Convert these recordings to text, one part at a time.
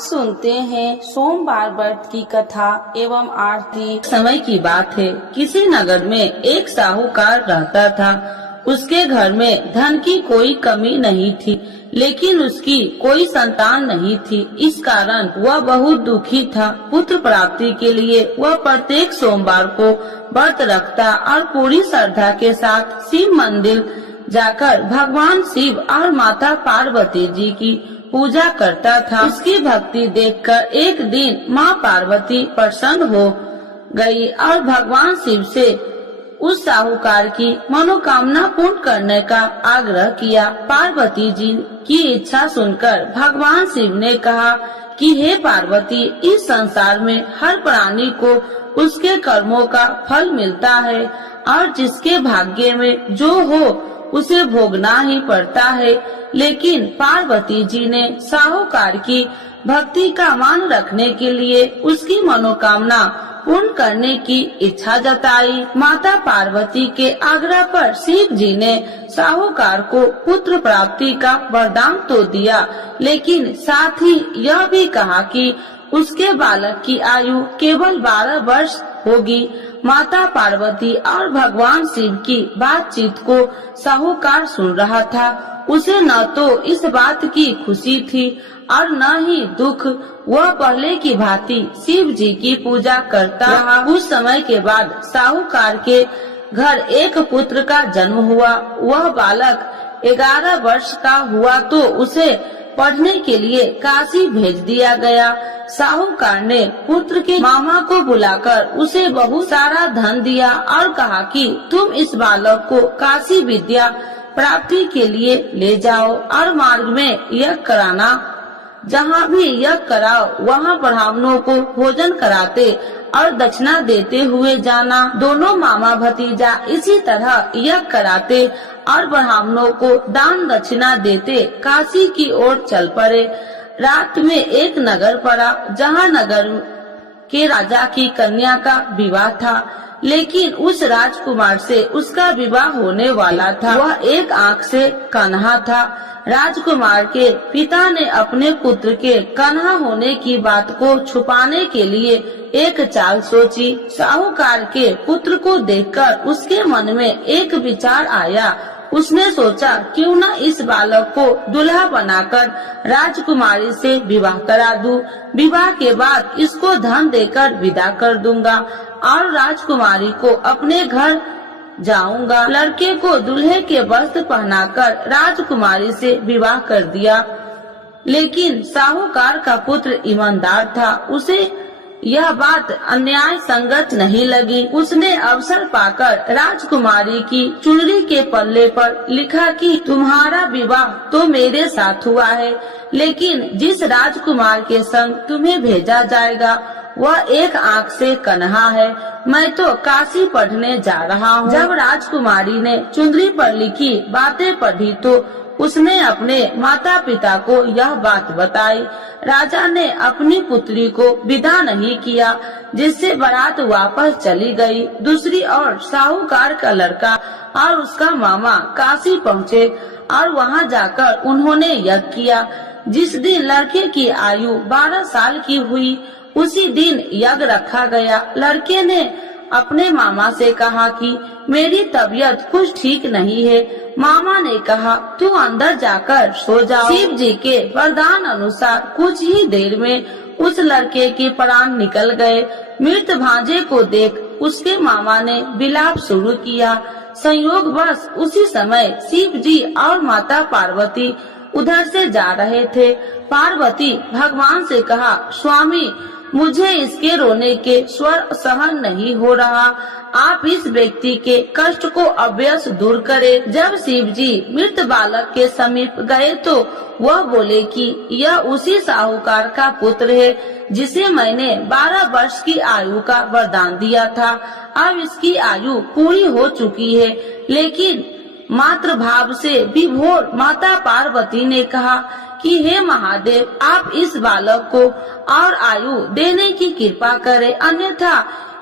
सुनते हैं सोमवार व्रत की कथा एवं आरती। समय की बात है, किसी नगर में एक साहूकार रहता था। उसके घर में धन की कोई कमी नहीं थी, लेकिन उसकी कोई संतान नहीं थी। इस कारण वह बहुत दुखी था। पुत्र प्राप्ति के लिए वह प्रत्येक सोमवार को व्रत रखता और पूरी श्रद्धा के साथ शिव मंदिर जाकर भगवान शिव और माता पार्वती जी की पूजा करता था। उसकी भक्ति देखकर एक दिन माँ पार्वती प्रसन्न हो गई और भगवान शिव से उस साहूकार की मनोकामना पूर्ण करने का आग्रह किया। पार्वती जी की इच्छा सुनकर भगवान शिव ने कहा कि हे पार्वती, इस संसार में हर प्राणी को उसके कर्मों का फल मिलता है और जिसके भाग्य में जो हो उसे भोगना ही पड़ता है। लेकिन पार्वती जी ने साहूकार की भक्ति का मान रखने के लिए उसकी मनोकामना पूर्ण करने की इच्छा जताई। माता पार्वती के आग्रह पर शिव जी ने साहूकार को पुत्र प्राप्ति का वरदान तो दिया, लेकिन साथ ही यह भी कहा कि उसके बालक की आयु केवल 12 वर्ष होगी। माता पार्वती और भगवान शिव की बातचीत को साहूकार सुन रहा था। उसे न तो इस बात की खुशी थी और न ही दुख। वह पहले की भांति शिव जी की पूजा करता रहा। कुछ समय के बाद साहूकार के घर एक पुत्र का जन्म हुआ। वह बालक 11 वर्ष का हुआ तो उसे पढ़ने के लिए काशी भेज दिया गया। साहूकार ने पुत्र के मामा को बुलाकर उसे बहुत सारा धन दिया और कहा कि तुम इस बालक को काशी विद्या प्राप्ति के लिए ले जाओ और मार्ग में यज्ञ कराना। जहाँ भी यज्ञ कराओ वहाँ ब्राह्मणों को भोजन कराते और दक्षिणा देते हुए जाना। दोनों मामा भतीजा इसी तरह यज्ञ कराते और ब्राह्मणों को दान दक्षिणा देते काशी की ओर चल पड़े। रात में एक नगर पड़ा, जहाँ नगर के राजा की कन्या का विवाह था, लेकिन उस राजकुमार से उसका विवाह होने वाला था। वह एक आंख से कन्हा था। राजकुमार के पिता ने अपने पुत्र के कन्हा होने की बात को छुपाने के लिए एक चाल सोची। साहूकार के पुत्र को देखकर उसके मन में एक विचार आया। उसने सोचा क्यों न इस बालक को दुल्हा बनाकर राजकुमारी से विवाह करा दूं। विवाह के बाद इसको धन देकर विदा कर दूंगा और राजकुमारी को अपने घर जाऊंगा। लड़के को दूल्हे के वस्त्र पहनाकर राजकुमारी से विवाह कर दिया। लेकिन साहूकार का पुत्र ईमानदार था। उसे यह बात अन्याय संगत नहीं लगी। उसने अवसर पाकर राजकुमारी की चुनरी के पल्ले पर लिखा कि तुम्हारा विवाह तो मेरे साथ हुआ है, लेकिन जिस राजकुमार के संग तुम्हें भेजा जाएगा वह एक आंख से कन्हा है। मैं तो काशी पढ़ने जा रहा हूँ। जब राजकुमारी ने चुनरी पर लिखी बातें पढ़ी तो उसने अपने माता पिता को यह बात बताई। राजा ने अपनी पुत्री को विदा नहीं किया, जिससे बारात वापस चली गई। दूसरी ओर साहूकार का लड़का और उसका मामा काशी पहुँचे और वहाँ जाकर उन्होंने यज्ञ किया। जिस दिन लड़के की आयु 12 साल की हुई उसी दिन यज्ञ रखा गया। लड़के ने अपने मामा से कहा कि मेरी तबीयत कुछ ठीक नहीं है। मामा ने कहा तू अंदर जाकर सो जाओ। शिव जी के वरदान अनुसार कुछ ही देर में उस लड़के के प्राण निकल गए। मृत भांजे को देख उसके मामा ने विलाप शुरू किया। संयोगवश उसी समय शिव जी और माता पार्वती उधर से जा रहे थे। पार्वती भगवान से कहा स्वामी, मुझे इसके रोने के स्वर सहन नहीं हो रहा। आप इस व्यक्ति के कष्ट को अवश्य दूर करें। जब शिव जी मृत बालक के समीप गए तो वह बोले कि यह उसी साहूकार का पुत्र है जिसे मैंने 12 वर्ष की आयु का वरदान दिया था। अब इसकी आयु पूरी हो चुकी है। लेकिन मातृ भाव से विभोर माता पार्वती ने कहा कि हे महादेव, आप इस बालक को और आयु देने की कृपा करें, अन्यथा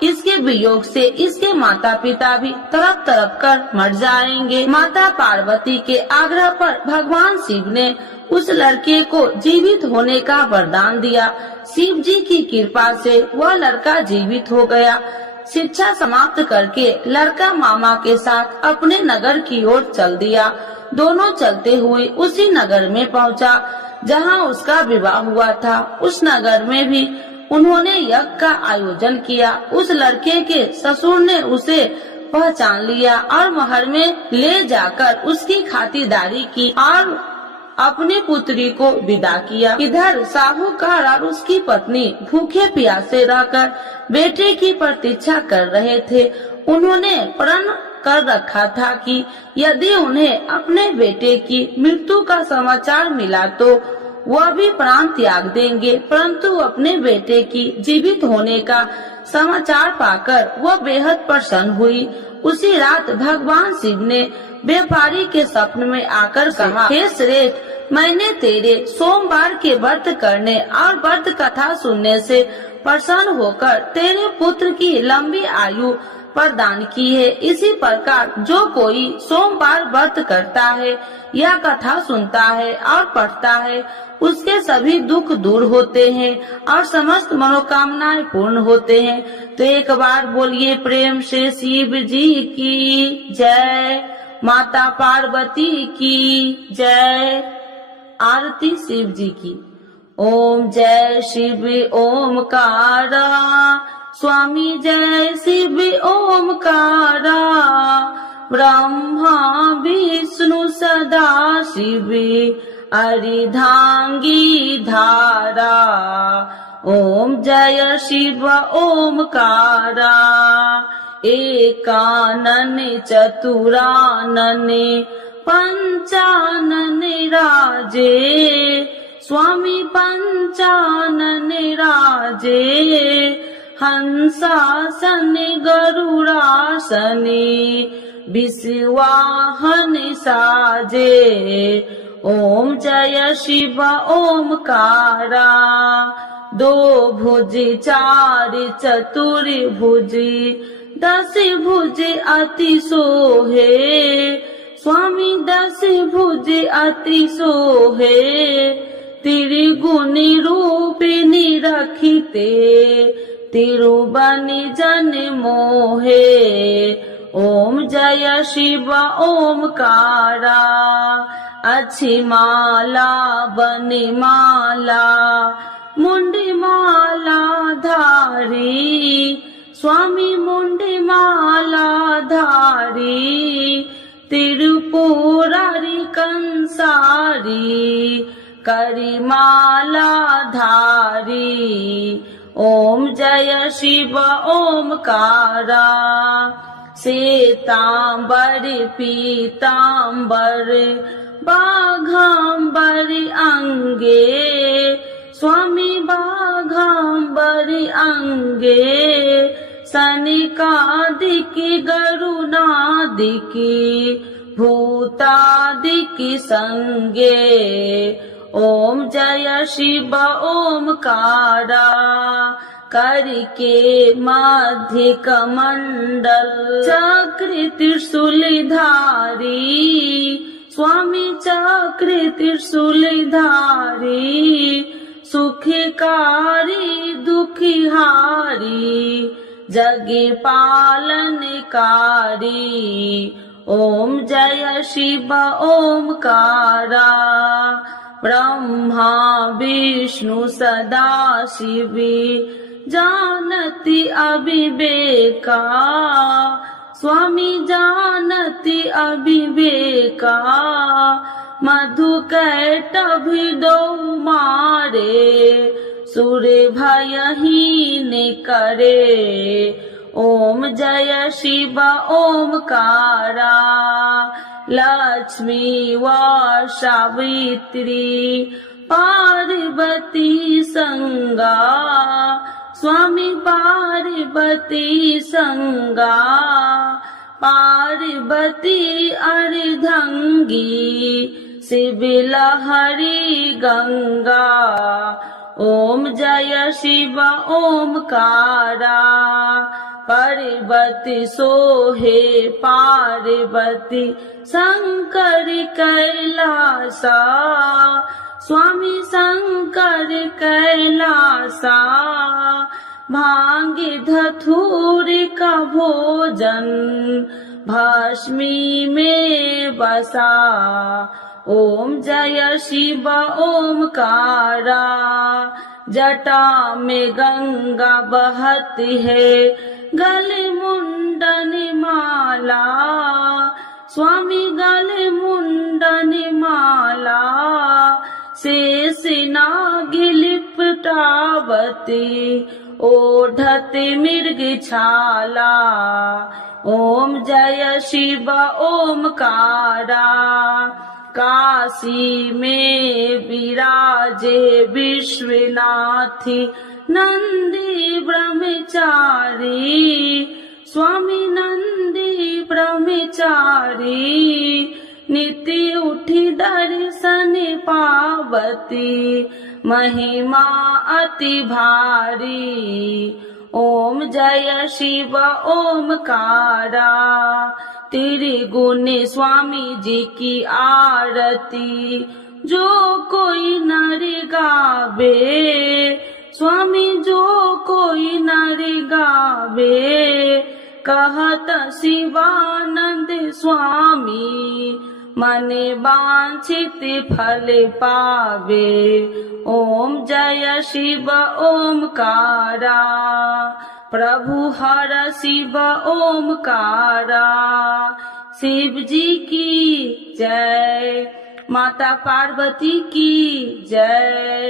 इसके वियोग से इसके माता पिता भी तड़प तड़प कर मर जाएंगे। माता पार्वती के आग्रह पर भगवान शिव ने उस लड़के को जीवित होने का वरदान दिया। शिव जी की कृपा से वह लड़का जीवित हो गया। शिक्षा समाप्त करके लड़का मामा के साथ अपने नगर की ओर चल दिया। दोनों चलते हुए उसी नगर में पहुंचा जहां उसका विवाह हुआ था। उस नगर में भी उन्होंने यज्ञ का आयोजन किया। उस लड़के के ससुर ने उसे पहचान लिया और महल में ले जाकर उसकी खातिरदारी की और अपनी पुत्री को विदा किया। इधर साहूकार और उसकी पत्नी भूखे प्यासे रहकर बेटे की प्रतीक्षा कर रहे थे। उन्होंने प्रण कर रखा था कि यदि उन्हें अपने बेटे की मृत्यु का समाचार मिला तो वह भी प्राण त्याग देंगे, परंतु अपने बेटे की जीवित होने का समाचार पाकर वह बेहद प्रसन्न हुई। उसी रात भगवान शिव ने व्यापारी के स्वप्न में आकर कहा, हे श्रेष्ठ, मैंने तेरे सोमवार के व्रत करने और व्रत कथा सुनने से प्रसन्न होकर तेरे पुत्र की लंबी आयु प्रदान की है। इसी प्रकार जो कोई सोमवार व्रत करता है या कथा सुनता है और पढ़ता है उसके सभी दुख दूर होते हैं और समस्त मनोकामनाएं पूर्ण होते हैं। तो एक बार बोलिए प्रेम से शिव जी की जय, माता पार्वती की जय। आरती शिव जी की। ओम जय शिव ओमकारा, स्वामी जय शिव ओमकारा, ब्रह्मा विष्णु सदा शिव अर्धांगी धारा। ओम जय शिव ओमकारा, एकानन चतुरानन पंचानन राजे, स्वामी पंचानन राजे, हंसासन गरुड़ासन विश्वाहन साजे। ओम जय शिव ओमकारा, दो भुज चार चतुर्भुज, दस भुज अति सोहे, स्वामी दस भुज अति सोहे, त्रिगुणी रूपिणी रखिते, तिरुबनि जन मोहे। ओम जय शिव ओमकारा, अच्छी माला बनि माला, मुंडी माला धारी, स्वामी मुंडी माला धारी, त्रिपुरारी कंसारी, करी माला धारी। ओम जय शिव ओमकारा, श्वेतांबर पीतांबर बाघांबर अंगे, स्वामी बाघांबर अंगे, सनिकादिकी गरुणादिकी भूतादिकी संगे। ओम जय शिव ओमकारा, करके मध्य कमंडल चक्र त्रिशूलधारी, स्वामी चक्र त्रिशूलधारी, सुखकारी दुखिहारी, जग पालनकारी। ओम जय शिव ओमकारा, ब्रह्मा विष्णु सदा शिव जानति अविवेका, स्वामी जानति अविवेका, मधु कैटभि दो मारे, सुर भयहीन करे। ओम जय शिव ओमकारा, लक्ष्मी व सावित्री पार्वती संगा, स्वामी पार्वती संगा, पार्वती अर्धंगी, शिव लहरी गंगा। ओम जय शिव ओमकारा। पार्वती सोहे पार्वती शंकर कैलासा। स्वामी शंकर कैलासा। भांग धतूर का भोजन भस्मी में बसा। ओम जय शिव ओमकारा। जटा में गंगा बहती है, गले मुंडन माला। स्वामी गले मुंडन माला। शेष नाग लिपटावती ओढ़त मृग छाला। ओम जय शिव ओमकारा। काशी में विराजे विश्वनाथी नंदी ब्रह्मचारी। स्वामी नंदी ब्रह्मचारी। नित्य उठी दर्शन पावती महिमा अति भारी। ओम जय शिव ओमकारा। त्रिगुण स्वामी जी की आरती जो कोई नर गावे। स्वामी जो कोई नर गावे। कहत शिवानंद स्वामी मन वांछित फल पावे। ओम जय शिव ओमकारा। प्रभु हर शिव ओमकारा। शिव जी की जय। माता पार्वती की जय।